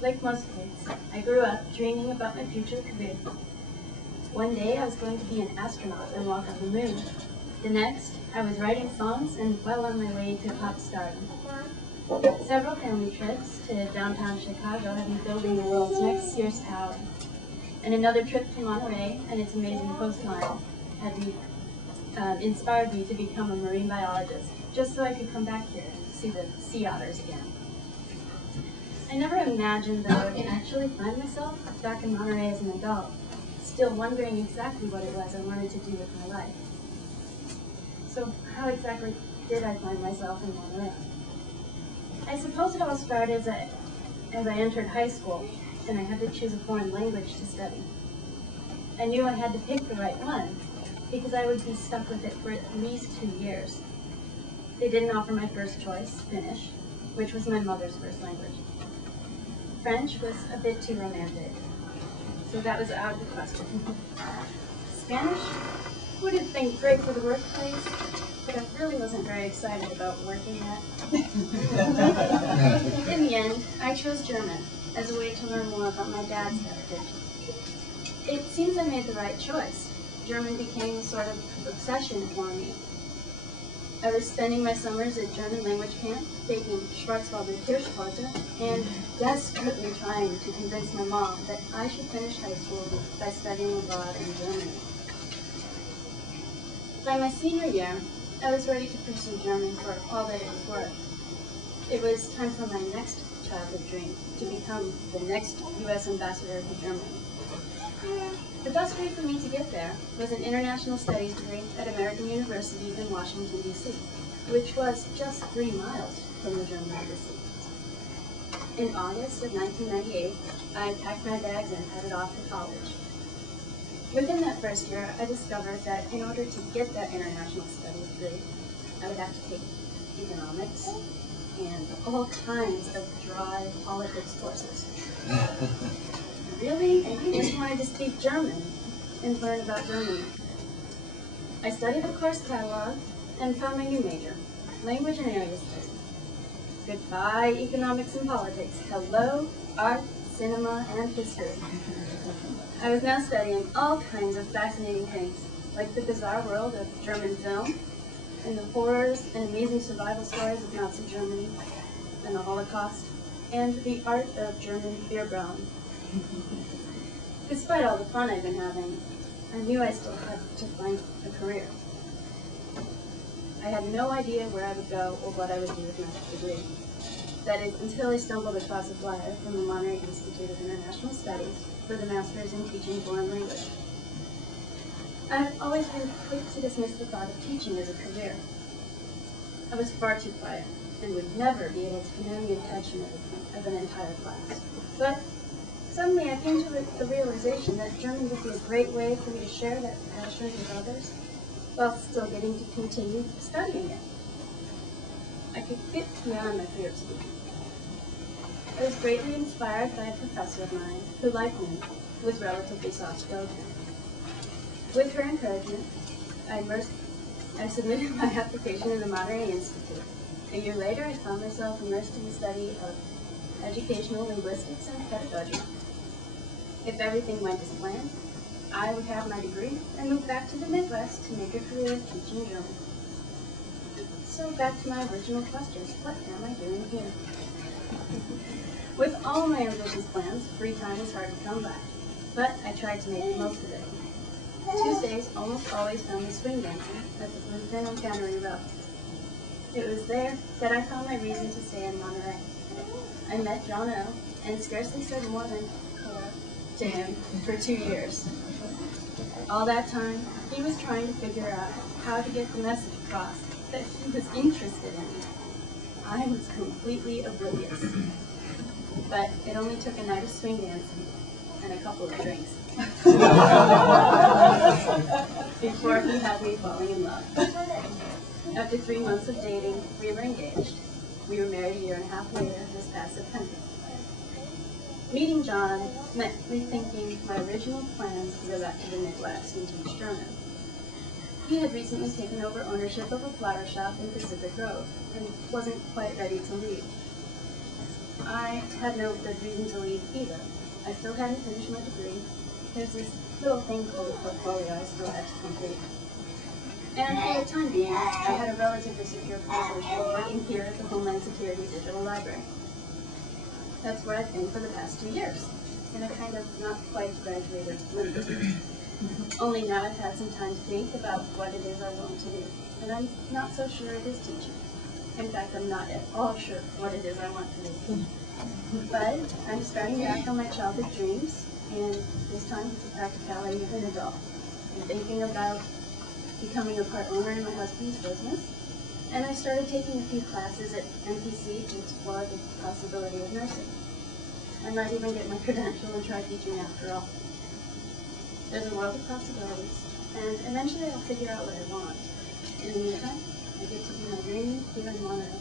Like most kids, I grew up dreaming about my future career. One day I was going to be an astronaut and walk on the moon. The next, I was writing songs and well on my way to pop stardom. Several family trips to downtown Chicago had me building the world's next Sears Tower. And another trip to Monterey and its amazing coastline had inspired me to become a marine biologist, just so I could come back here and see the sea otters again. I never imagined that I would actually find myself back in Monterey as an adult, still wondering exactly what it was I wanted to do with my life. So how exactly did I find myself in Monterey? I suppose it all started as I entered high school and I had to choose a foreign language to study. I knew I had to pick the right one because I would be stuck with it for at least 2 years. They didn't offer my first choice, Finnish, which was my mother's first language. French was a bit too romantic, so that was out of the question. Spanish would have been great for the workplace, but I really wasn't very excited about working at. In the end, I chose German as a way to learn more about my dad's heritage. It seems I made the right choice. German became a sort of obsession for me. I was spending my summers at German language camp, taking Schwarzwälder Kirschtorte, and desperately trying to convince my mom that I should finish high school by studying abroad in Germany. By my senior year, I was ready to pursue German for all that it was worth. It was time for my next childhood dream, to become the next U.S. ambassador to Germany. The best way for me to get there was an international studies degree at American University in Washington, D.C., which was just 3 miles from the German embassy. In August of 1998, I packed my bags and headed off to college. Within that first year, I discovered that in order to get that international studies degree, I would have to take economics and all kinds of dry politics courses. Really? I just wanted to speak German and learn about Germany. I studied the course catalog and found my new major, language and area studies. Goodbye, economics and politics. Hello, art, cinema, and history. I was now studying all kinds of fascinating things, like the bizarre world of German film, and the horrors and amazing survival stories of Nazi Germany and the Holocaust, and the art of German beer brewing. Despite all the fun I'd been having, I knew I still had to find a career. I had no idea where I would go or what I would do with my degree. That is, until I stumbled across a flyer from the Monterey Institute of International Studies for the Master's in Teaching Foreign Language. I've always been quick to dismiss the thought of teaching as a career. I was far too quiet and would never be able to command the attention of an entire class. But suddenly I came to the realization that German would be a great way for me to share that passion with others while still getting to continue studying it. I could get beyond my fear of speaking. I was greatly inspired by a professor of mine who, like me, was relatively soft-spoken. With her encouragement, I submitted my application in the Monterey Institute. A year later, I found myself immersed in the study of educational linguistics and pedagogy. If everything went as planned, I would have my degree and move back to the Midwest to make a career teaching German. So back to my original question, what am I doing here? With all my ambitious plans, free time is hard to come by, but I tried to make the most of it. Tuesdays almost always found me swing dancing at the Bluefin and Cannery Row. It was there that I found my reason to stay in Monterey. I met John O. and scarcely said more than hello to him for 2 years. All that time, he was trying to figure out how to get the message across that he was interested in me. I was completely oblivious. But it only took a night of swing dancing and a couple of drinks before he had me falling in love. After 3 months of dating, we were engaged. We were married a year and a half later, this past September. Meeting John meant rethinking my original plans to go back to the Midwest and teach German. He had recently taken over ownership of a flower shop in Pacific Grove and wasn't quite ready to leave. I had no good reason to leave either. I still hadn't finished my degree. There's this little thing called a portfolio I still had to complete. And for the time being, I had a relatively secure position working here at the Homeland Security Digital Library. That's where I've been for the past 2 years, in a kind of not quite graduated limbo. Only now I've had some time to think about what it is I want to do, and I'm not so sure it is teaching. In fact, I'm not at all sure what it is I want to do. But I'm starting back on my childhood dreams, and this time it's the practicality of an adult. I'm thinking about becoming a part owner in my husband's business, and I started taking a few classes at NPC to explore the possibility of nursing. I might even get my credential and try teaching after all. There's a world of possibilities, and eventually I'll figure out what I want. In the meantime, I get to do my dream here in Monterey.